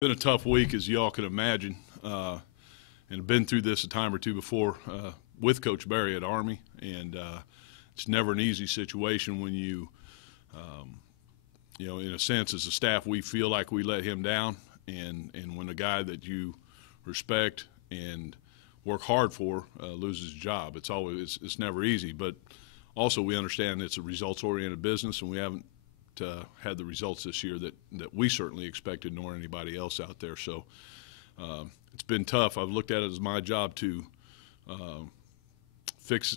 Been a tough week, as y'all can imagine, and been through this a time or two before with Coach Barry at Army, and it's never an easy situation when in a sense, as a staff, we feel like we let him down, and when a guy that you respect and work hard for loses his job, it's never easy. But also, we understand it's a results-oriented business, and we haven't had the results this year that we certainly expected, nor anybody else out there. So it's been tough. I've looked at it as my job to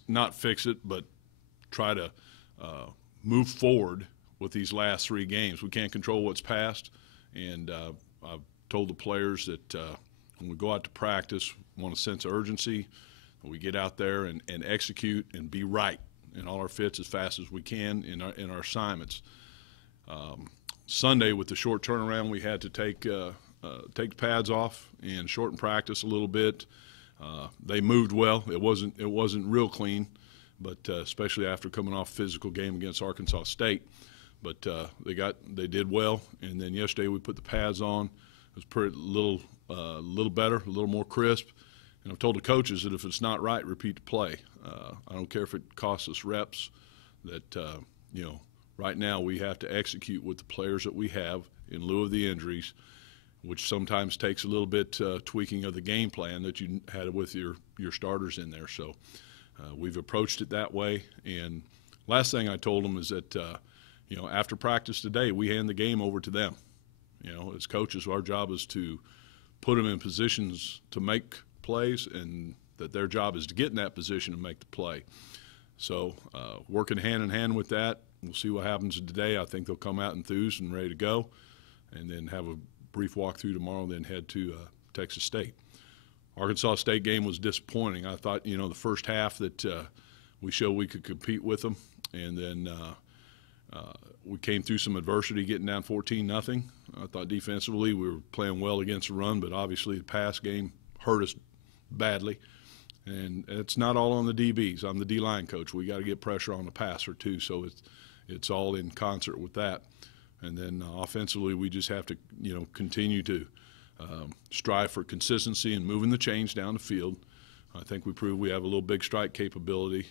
not fix it, but try to move forward with these last three games. We can't control what's past, and I've told the players that when we go out to practice, we want a sense of urgency. We get out there and execute and be right in all our fits as fast as we can in our assignments. Sunday, with the short turnaround, we had to take the pads off and shorten practice a little bit. They moved well. It wasn't real clean, but especially after coming off a physical game against Arkansas State. But they did well. And then yesterday we put the pads on. It was pretty little better, a little more crisp. And I've told the coaches that if it's not right, repeat the play. I don't care if it costs us reps. Right now we have to execute with the players that we have in lieu of the injuries, which sometimes takes a little bit tweaking of the game plan that you had with your starters in there. So we've approached it that way. And last thing I told them is that, after practice today, we hand the game over to them. As coaches, our job is to put them in positions to make plays, and that their job is to get in that position and make the play. So working hand in hand with that. We'll see what happens today. I think they'll come out enthused and ready to go, and then have a brief walkthrough tomorrow, then head to Texas State. Arkansas State game was disappointing. I thought, the first half that we showed we could compete with them, and then we came through some adversity getting down 14-0. I thought defensively we were playing well against the run, but obviously the pass game hurt us badly. And it's not all on the DBs. I'm the D-line coach. We got to get pressure on the passer too, so it's all in concert with that. And then offensively, we just have to, continue to strive for consistency and moving the chains down the field. I think we proved we have a little big strike capability,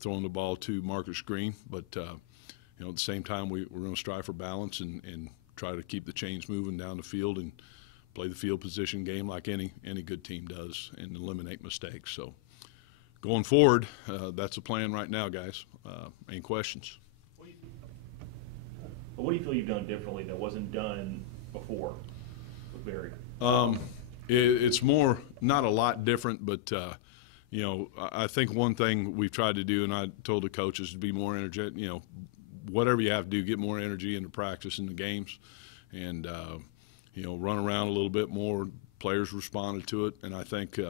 throwing the ball to Marcus Green. But, at the same time, we're going to strive for balance and try to keep the chains moving down the field and play the field position game like any good team does and eliminate mistakes. So going forward, that's the plan right now, guys. Any questions? What do you feel you've done differently that wasn't done before with Barry? It's more, not a lot different, but, I think one thing we've tried to do, and I told the coaches, to be more energetic, whatever you have to do, get more energy into practice in the games, and, run around a little bit more. Players responded to it, and I think,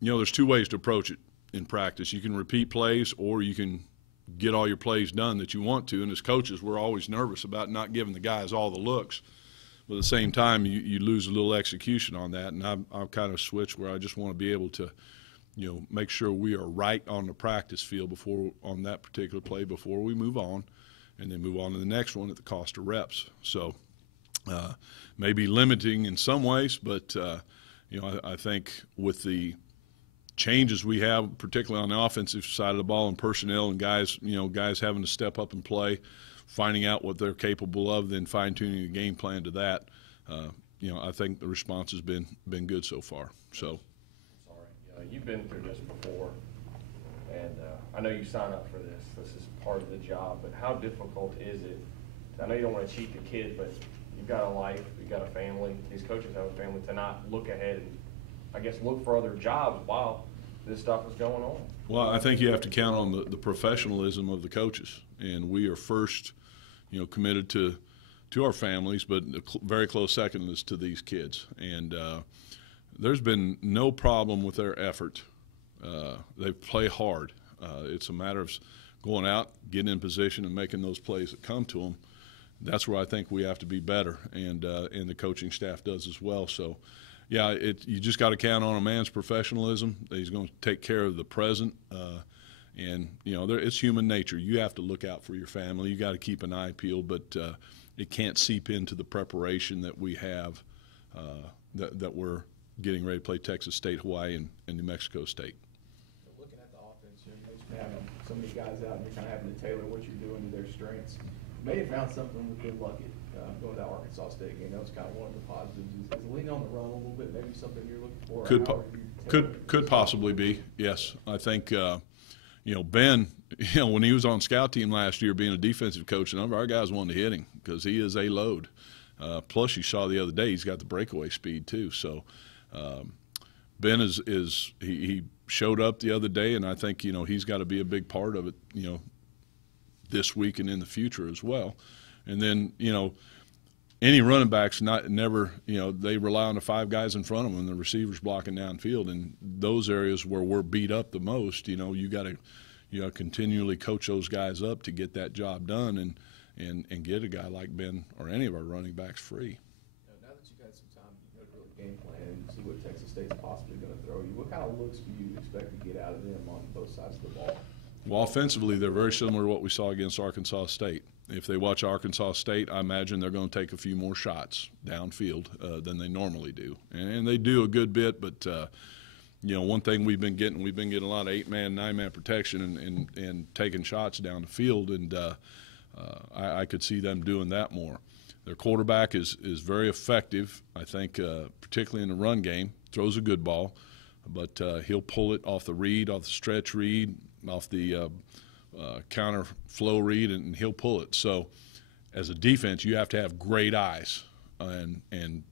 there's two ways to approach it in practice. You can repeat plays, or you can get all your plays done that you want to. And as coaches, we're always nervous about not giving the guys all the looks. But at the same time, you lose a little execution on that. And I've kind of switched where I just want to be able to, make sure we are right on the practice field on that particular play before we move on, and then move on to the next one at the cost of reps. So maybe limiting in some ways, but, I think with the changes we have, particularly on the offensive side of the ball and personnel and guys having to step up and play, finding out what they're capable of, then fine-tuning the game plan to that, I think the response has been good so far. So. Sorry, you've been through this before, and I know you sign up for this. This is part of the job, but how difficult is it? I know you don't want to cheat the kid, but you've got a life, you've got a family. These coaches have a family, to not look ahead and, I guess, look for other jobs while this stuff is going on. Well, I think you have to count on the professionalism of the coaches, and we are first, committed to our families, but a very close second is to these kids. And there's been no problem with their effort. They play hard. It's a matter of going out, getting in position, and making those plays that come to them. That's where I think we have to be better, and the coaching staff does as well. So, yeah, you just got to count on a man's professionalism. He's going to take care of the present, and it's human nature. You have to look out for your family. You got to keep an eye peeled, but it can't seep into the preparation that we have that we're getting ready to play Texas State, Hawaii, and New Mexico State. Looking at the offense, you mentioned having so many guys out and you're kind of having to tailor what you're doing to their strengths. You may have found something with good luck at going to that Arkansas State game. That was kind of one of the positives. Is leaning on the run a little bit maybe something you're looking for? Could possibly be, yes. I think Ben, when he was on scout team last year, being a defensive coach, none of our guys wanted to hit him because he is a load. Plus, you saw the other day he's got the breakaway speed too. So Ben he showed up the other day, and I think he's got to be a big part of it. This week and in the future as well. And then any running backs never they rely on the 5 guys in front of them and the receivers blocking downfield. And those areas where we're beat up the most, you got to continually coach those guys up to get that job done and get a guy like Ben or any of our running backs free. Now that you've had some time to really game plan and see what Texas State's possibly going to throw you, what kind of looks do you expect to get out of them on both sides of the ball? Well, offensively, they're very similar to what we saw against Arkansas State. If they watch Arkansas State, I imagine they're going to take a few more shots downfield than they normally do. And they do a good bit, but, one thing we've been getting a lot of 8-man, 9-man protection and taking shots down the field, and I could see them doing that more. Their quarterback is very effective, I think, particularly in the run game, throws a good ball, but he'll pull it off the read, off the stretch read, off the counter flow read, and he'll pull it. So as a defense, you have to have great eyes, and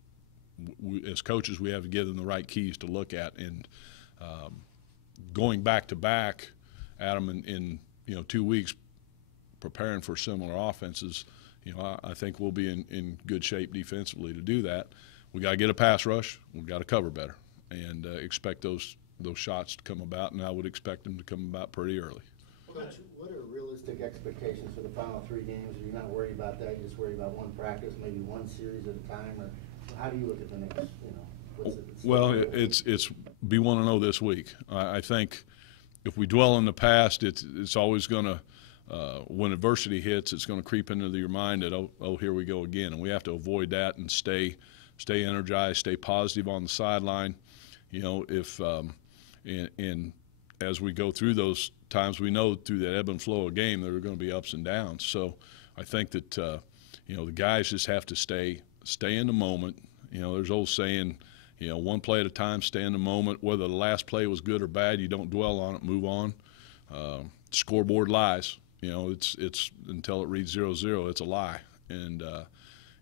as coaches, we have to give them the right keys to look at. And going back to back at them in 2 weeks, preparing for similar offenses, I think we'll be in good shape defensively to do that. We got to get a pass rush. We've got to cover better, and expect those shots to come about, and I would expect them to come about pretty early. Coach, what are realistic expectations for the final 3 games? Are you not worried about that? You're just worried about one practice, maybe one series at a time, or how do you look at the next? Well, it's be 1-0 this week. I think if we dwell in the past, it's always going to when adversity hits, it's going to creep into your mind that oh here we go again, and we have to avoid that and stay energized, stay positive on the sideline. If and as we go through those times, we know through that ebb and flow of game there are going to be ups and downs. So I think that the guys just have to stay in the moment. There's old saying, one play at a time, stay in the moment. Whether the last play was good or bad, you don't dwell on it, move on. Scoreboard lies. It's until it reads 0-0, it's a lie. And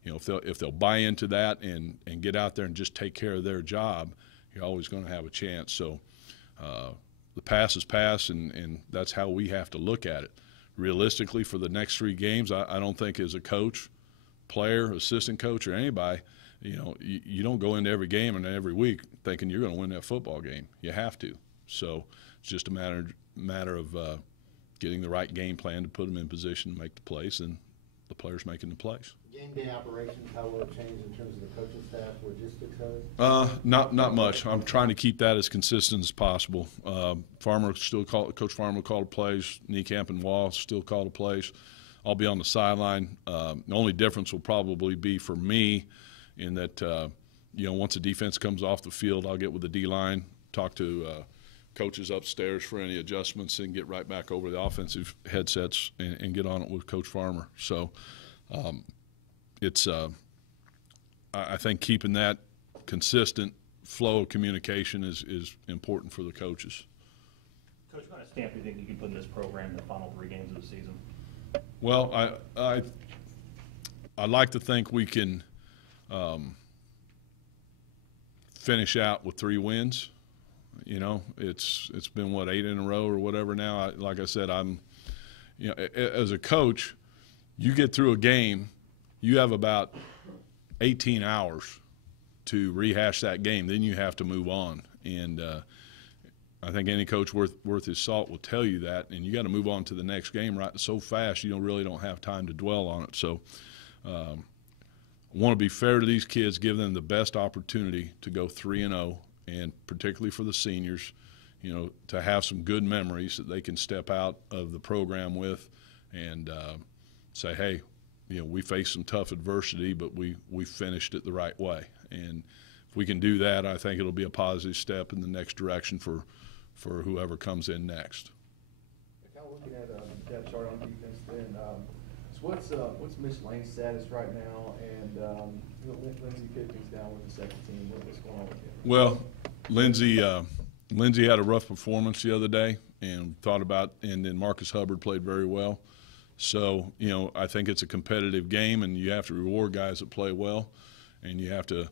if they'll buy into that and get out there and just take care of their job, you're always going to have a chance. So the past is past, and that's how we have to look at it. Realistically, for the next 3 games, I don't think as a coach, player, assistant coach, or anybody, you don't go into every game and every week thinking you're going to win that football game. You have to. So it's just a matter of getting the right game plan to put them in position to make the plays, and the players making the plays. Game day operations, how will it change in terms of the coaching staff, logistics Not much. I'm trying to keep that as consistent as possible. Coach Farmer will call the plays. Niekamp and Wall still call the plays. I'll be on the sideline. The only difference will probably be for me in that, once the defense comes off the field, I'll get with the D-line, talk to coaches upstairs for any adjustments, and get right back over the offensive headsets and get on it with Coach Farmer. So I think keeping that consistent flow of communication is important for the coaches. Coach, what kind of stamp do you think you can put in this program in the final 3 games of the season? Well, I like to think we can finish out with 3 wins. It's been 8 in a row or whatever now. Like I said, as a coach, you get through a game, you have about 18 hours to rehash that game. Then you have to move on, and I think any coach worth his salt will tell you that. And you got to move on to the next game right so fast. You really don't have time to dwell on it. So, I want to be fair to these kids, give them the best opportunity to go 3-0, and particularly for the seniors, to have some good memories that they can step out of the program with, and say, hey, we faced some tough adversity, but we finished it the right way. And if we can do that, I think it'll be a positive step in the next direction for whoever comes in next. Kind of looking at that chart on defense, then. So what's Mitch Lane's status right now? And Lindsey Pipping's down with the second team. What's going on with him? Well, Lindsey had a rough performance the other day, and then Marcus Hubbard played very well. So, I think it's a competitive game, and you have to reward guys that play well, and you have to,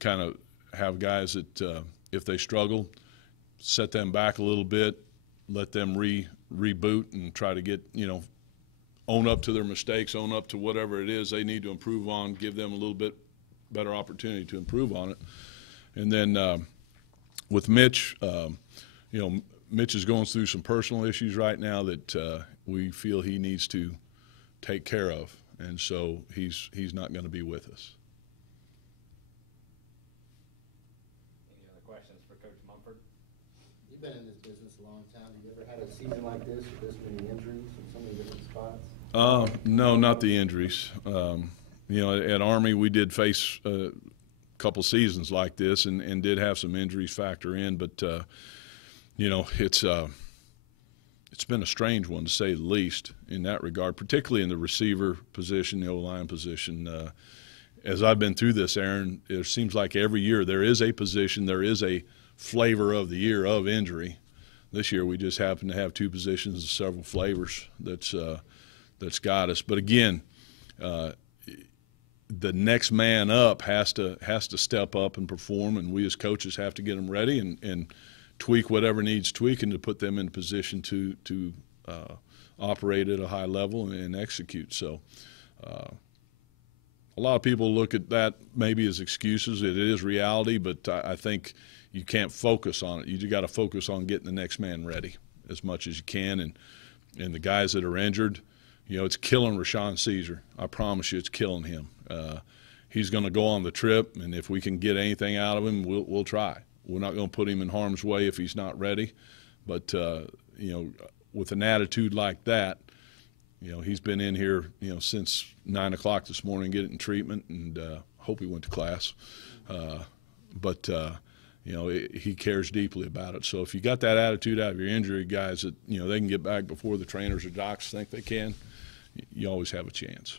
kind of have guys that if they struggle, set them back a little bit, let them reboot and try to get, own up to their mistakes, own up to whatever it is they need to improve on, give them a little bit better opportunity to improve on it. And then with Mitch, Mitch is going through some personal issues right now that we feel he needs to take care of, and so he's not going to be with us. Any other questions for Coach Mumford? You've been in this business a long time. Have you ever had a season like this with this many injuries in so many different spots? No, not the injuries. At Army we did face a couple seasons like this and did have some injuries factor in, but it's been a strange one to say the least in that regard, particularly in the receiver position, the O-line position. As I've been through this, Aaron, it seems like every year there is a position, there is a flavor of the year of injury. This year we just happen to have two positions and several flavors that's got us. But again, the next man up has to step up and perform, and we as coaches have to get them ready and tweak whatever needs tweaking to put them in position to operate at a high level and execute. So a lot of people look at that maybe as excuses. It is reality, but I think you can't focus on it. You just got to focus on getting the next man ready as much as you can. And the guys that are injured, it's killing Rashawn Caesar. I promise you it's killing him. He's going to go on the trip, and if we can get anything out of him, we'll try. We're not going to put him in harm's way if he's not ready. But, with an attitude like that, he's been in here, since 9 o'clock this morning getting treatment, and hope he went to class. But he cares deeply about it. So if you got that attitude out of your injury, guys, that, they can get back before the trainers or docs think they can, you always have a chance.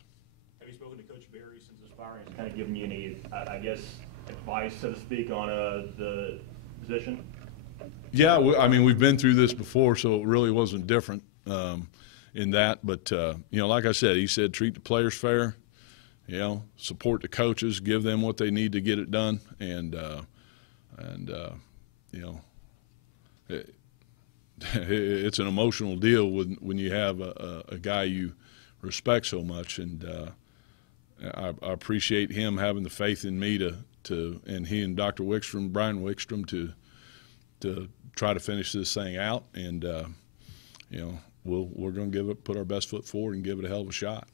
Have you spoken to Coach Berry since his firing? Has kind of given you any, I guess, advice, so to speak, on the position? Yeah, we've been through this before, so it really wasn't different in that. But, like I said, he said treat the players fair, support the coaches, give them what they need to get it done. It's an emotional deal when you have a guy you respect so much. And I appreciate him having the faith in me and he and Dr. Wickstrom, Brian Wickstrom, to try to finish this thing out. And we're going to put our best foot forward and give it a hell of a shot.